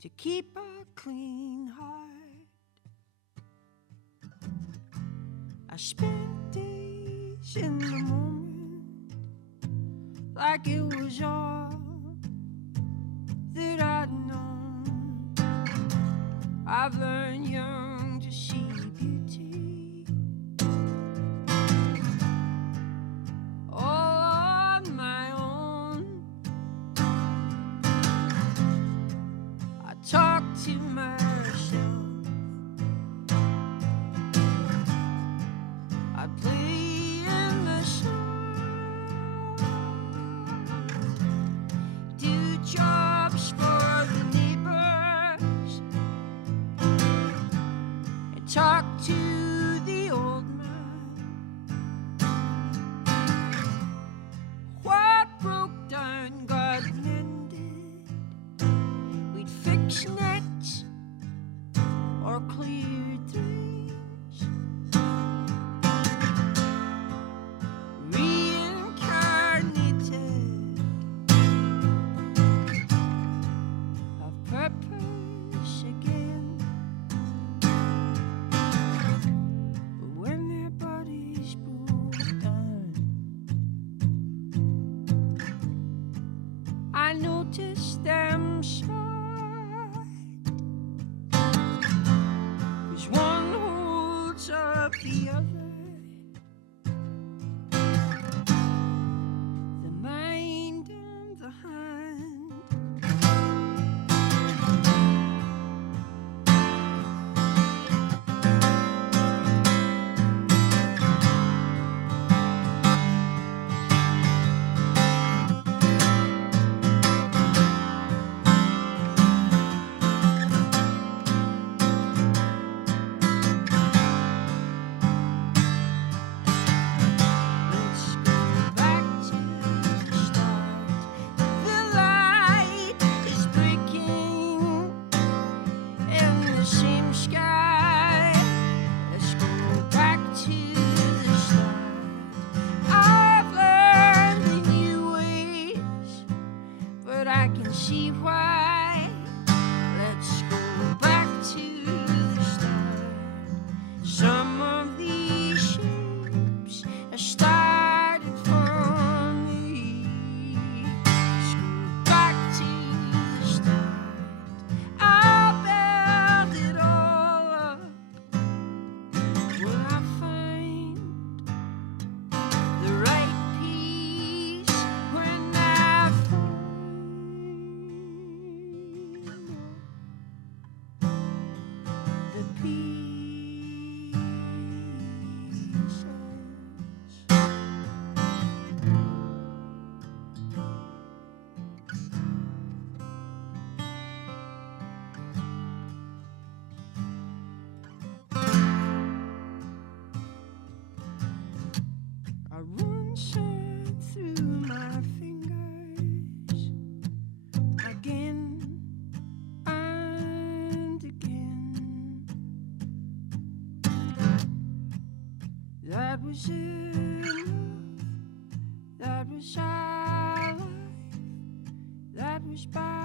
to keep a clean heart. I spent days in the moment like it was all that I'd known. I've learned young to see beauty all on my own. I talk to myself, I play in the sun, do jobs for the neighbors, and talk to the old man. What broke down got mended. We'd fix nets or clear drains. Reincarnated, of purpose again. But when their bodies broke down, I noticed them side, 'cause one holds up the other. The mind and the hand. Let's go back to the start. The light is breaking in the same sky. Let's go back to the start. I've learned the new ways, but I can see why. Let's go back to the start. Some of these shapes started for me. Let's go back to the start. I'll build it all up when I find the right piece, when I find the pieces. I run sand through my fingers again and again. That was enough. That was our life. That was by